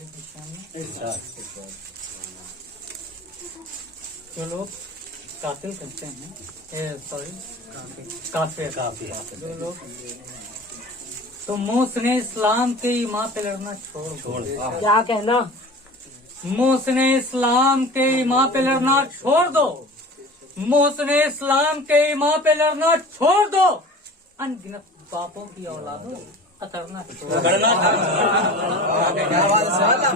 हमारे दिशा में जो लोग कातिल करते हैं, सॉरी काफिर जो लोग, तो मोहसिने इस्लाम के ईमान पे लड़ना छोड़ दो। क्या कहना? मोहसिने इस्लाम के ईमान पे लड़ना छोड़ दो। मोहसिने इस्लाम के ईमान पे लड़ना छोड़ दो। अनगिनत बापों की औलादों कतरना छोड़ दो।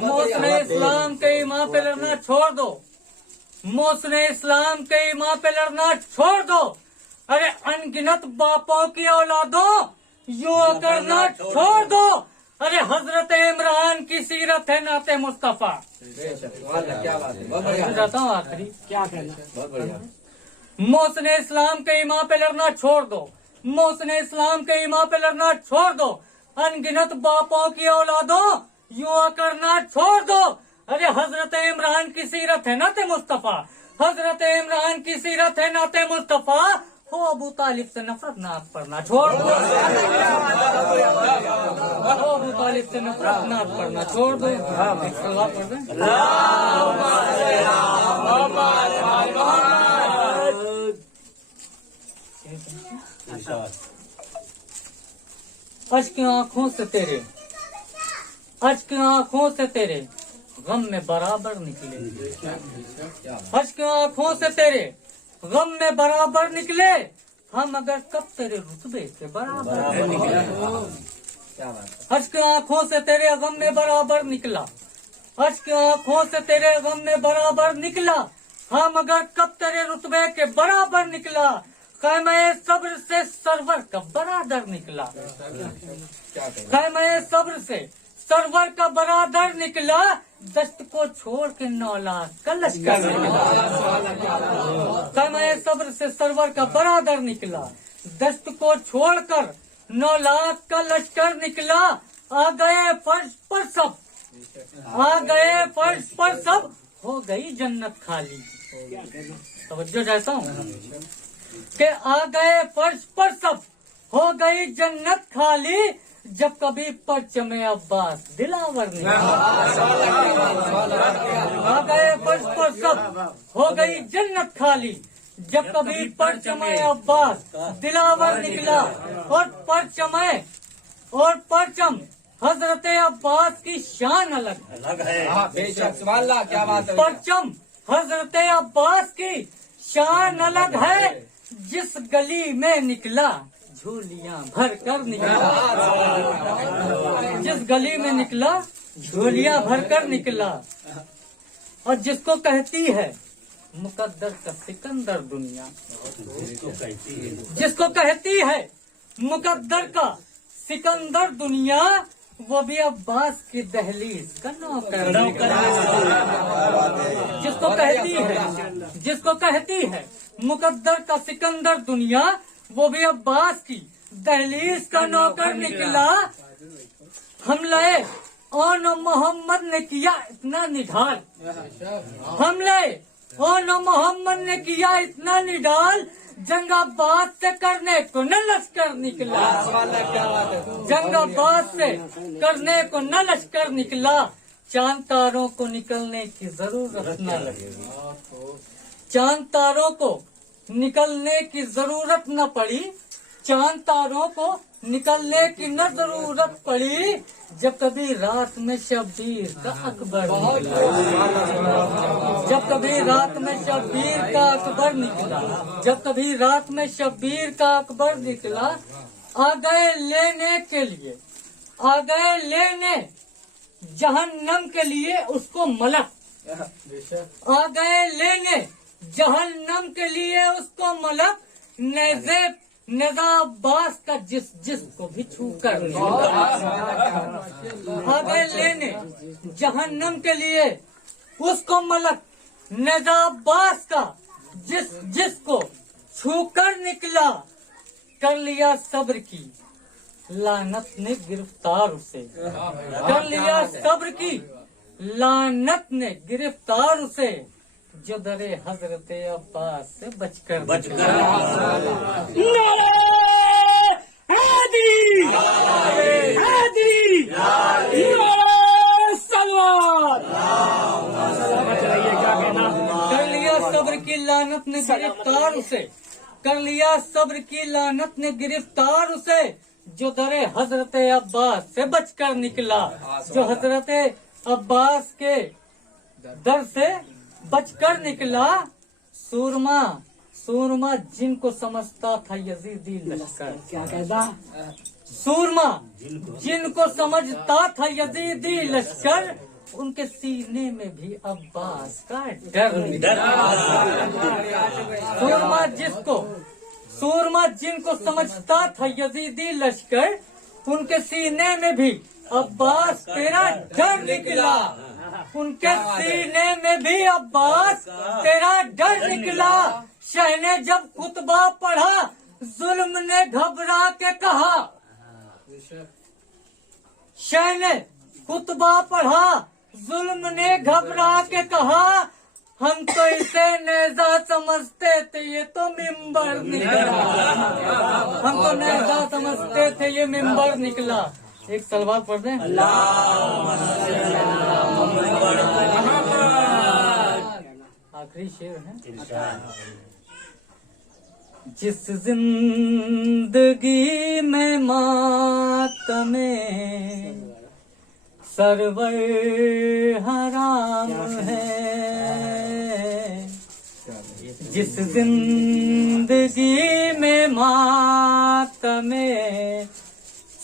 मोहसिने इस्लाम के ईमान पे लड़ना छोड़ दो। मोहसिने इस्लाम के ईमान पे लड़ना छोड़ दो। अरे अनगिनत बापों की औलादों यूं करना छोड़ दो। अरे हजरत इमरान की सीरत है नाते मुस्तफा। क्या बात है, जाता हूँ आखिरी। क्या कहना? बहुत बढ़िया। मोहसिने इस्लाम के ईमान पे लड़ना छोड़ दो। मोहसिने इस्लाम के ईमान पे लड़ना छोड़ दो। अनगिनत बापों की औलादों यूं करना छोड़ दो। अरे हजरत इमरान की सीरत है नाते मुस्तफा। हजरत इमरान की सीरत है नाते मुस्तफा। हो अबू तालिब से नफरत नाक पढ़ना छोड़ दो। हो अबू तालिब से नफरत नाक पढ़ना छोड़ दो। सल्लल्लाहु पढ़ दें। अश्क की आंखों से तेरे, अश्क की आंखों से तेरे गम में बराबर निकले। अश्क की आंखों से तेरे गम में बराबर निकले। हम अगर कब तेरे रुतबे के बराबर निकले। अश्क की आंखों से तेरे गम में बराबर निकला। अश्क की आंखों से तेरे गम में बराबर निकला। हम अगर कब तेरे रुतबे के बराबर निकला। ख़ैमे सब्र से सरवर का बरादर निकला। ख़ैमे सब्र से सरवर का बरादर निकला। दस्त को छोड़ के 9 लाख का लश्कर निकला। ख़ैमे सब्र से सरवर का बरादर निकला। दस्त को छोड़कर 9 लाख का लश्कर निकला। आ गए फर्श पर सब, आ गए फर्श पर सब, हो गई जन्नत खाली। तवज्जो चाहता हूँ कि आ गए फर्श पर सब, हो गई जन्नत खाली। जब कभी परचमे अब्बास दिलावर निकला। आ गए फर्श पर सब, हो गई जन्नत खाली। जब कभी परचमे अब्बास दिलावर निकला। और परचम हजरत अब्बास की शान अलग है। बेशक, सुभान अल्लाह, क्या बात है। परचम हजरत अब्बास की शान अलग है। जिस गली में निकला झोलियां भर कर निकला। जिस गली में निकला झोलियां भर कर निकला। और जिसको कहती है मुकद्दर का सिकंदर दुनिया, जिसको कहती है मुकद्दर का सिकंदर दुनिया, वो भी अब्बास की दहलीज का नौकर। जिसको कहती है मुकद्दर का सिकंदर दुनिया, वो भी अब्बास की दहलीज का नौकर निकला। हमले ओन मोहम्मद ने किया इतना निढाल। हमले ओन मोहम्मद ने किया इतना निढाल। जंग अब्बास से करने को न लश्कर निकला। जंग अब्बास से करने को न लश्कर निकला। चांद तारों को निकलने की जरूरत न लगी। चांद तारों को निकलने की जरूरत न पड़ी। चांद तारों को निकलने की न जरूरत पड़ी। जब कभी रात में शब्बीर का अकबर निकला। जब कभी रात में शब्बीर का अकबर निकला। जब कभी रात में शब्बीर का अकबर निकला। आ गए लेने के लिए, आ गए लेने जहन्नम के लिए उसको मलक। आ गए लेने जहन्नम के लिए उसको मलक। नज़ा अब्बास का जिसको भी छू कर आ गए लेने जहन्नम के लिए उसको मलक। नज़ा अब्बास का जिसको छू कर निकला। कर लिया सब्र की लानत ने गिरफ्तार उसे। कर लिया सब्र की लानत ने गिरफ्तार उसे। जो दरे हजरत अब्बास से बचकर हैदरी कर लिया सब्र की लानत ने गिरफ्तार उसे, जो दरे हजरत अब्बास से बचकर निकला। जो हजरत अब्बास के दर से बचकर निकला। सूरमा सूरमा जिनको समझता था यजीदी लश्कर। क्या कहता? सूरमा जिनको समझता था यजीदी लश्कर, उनके सीने में भी अब्बास का डर निकला। सूरमा जिनको समझता था यजीदी लश्कर, उनके सीने में भी अब्बास तेरा डर निकला। उनके सीने में भी अब्बास तेरा डर निकला। शाह ने जब खुतबा पढ़ा, जुल्म ने घबरा के कहा। शाह ने खुतबा पढ़ा, जुल्म ने घबरा के कहा, हम तो इसे नेजा समझते थे, ये तो मिंबर निकला। हम तो नेजा समझते थे, ये मिंबर निकला। एक सलवार पढ़ दें। आखिरी शेर है। जिस जिंदगी में मातमे सरवर हराम है, जिस जिंदगी में मातमे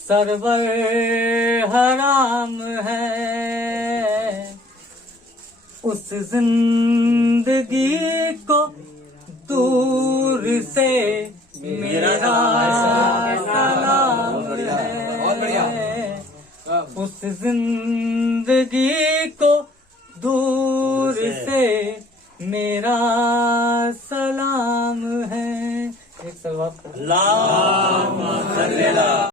सरवर हराम है, उस जिंदगी को दूर से मेरा सलाम है। उस जिंदगी को दूर से मेरा सलाम है। एक सलवार